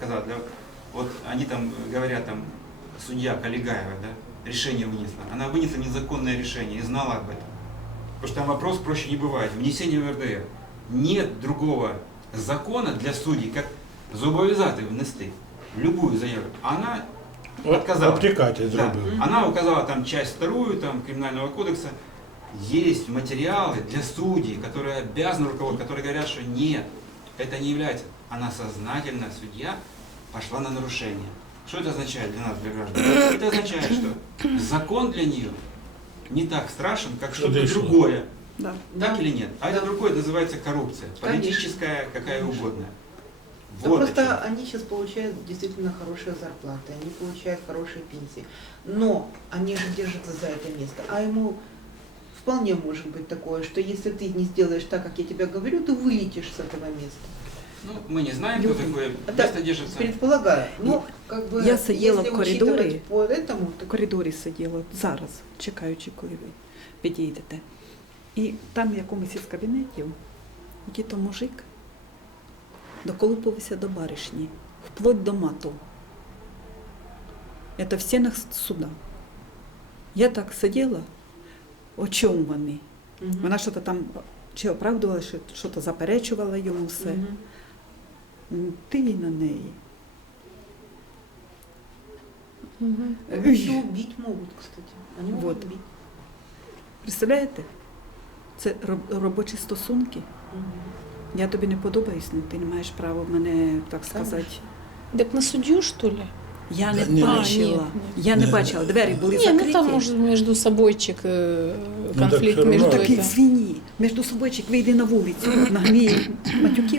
сказал, для- вот они там говорят, там, судья Калигаева, да, решение вынесла. Она вынесла незаконное решение и знала об этом. Потому что там вопрос проще не бывает. Внесение в РДР. Нет другого закона для судей, как зобов'язати внести любую заяву. Она От, отказала. обтікатель Да. Она указала там часть вторую там, Криминального кодекса. Есть материалы для судей, которые обязаны руководить, которые говорят, что нет, это не является. Она сознательно, судья, пошла на нарушение. Что это означает для нас, для граждан? Это означает, что закон для нее не так страшен, как Что что-то другое. Да. Так или нет? А это другое называется коррупция. Конечно. Политическая, какая Конечно. угодно. Да Вот просто чем. они сейчас получают действительно хорошие зарплаты, они получают хорошие пенсии. Но они же держатся за это место. А ему вполне может быть такое, что если ты не сделаешь так, как я тебе говорю, ты вылетишь с этого места. Ну, мы не знаем, кто Люди. такое Это место держится. Предполагаю. Ну, как бы, Я сидела если в коридорі. учитывать по этому, В то коридорі сиділа от зараз, чекаючи, коли ви підійдете. І там в якомусь із кабінетів який-то мужик доколупувався до баришні, вплоть до мату. Это в стінах суда. Я так сиділа, очомваний. Мгм. Вона що то там чи оправдувала, що що то заперечувала йому все. Мгм. М, Ти і на неї. Мгм. Ой. Еще убить могут, кстати. Они могут Вот. убить. Представляєте? Це роб- робочі стосунки. Мгм. Я тобі не подобаюсь, ну ти не маєш права мене, так сказати. Так на судью, что ли? Я не Да ні. бачила. А, ні, ні. Я не Ні. бачила. Двері були Не, закриті. ну там может между собойчик э, Ну, так конфликт всё между равно. Такий это. свині. Між собойчик вийде на вулицю, нагніє матюків.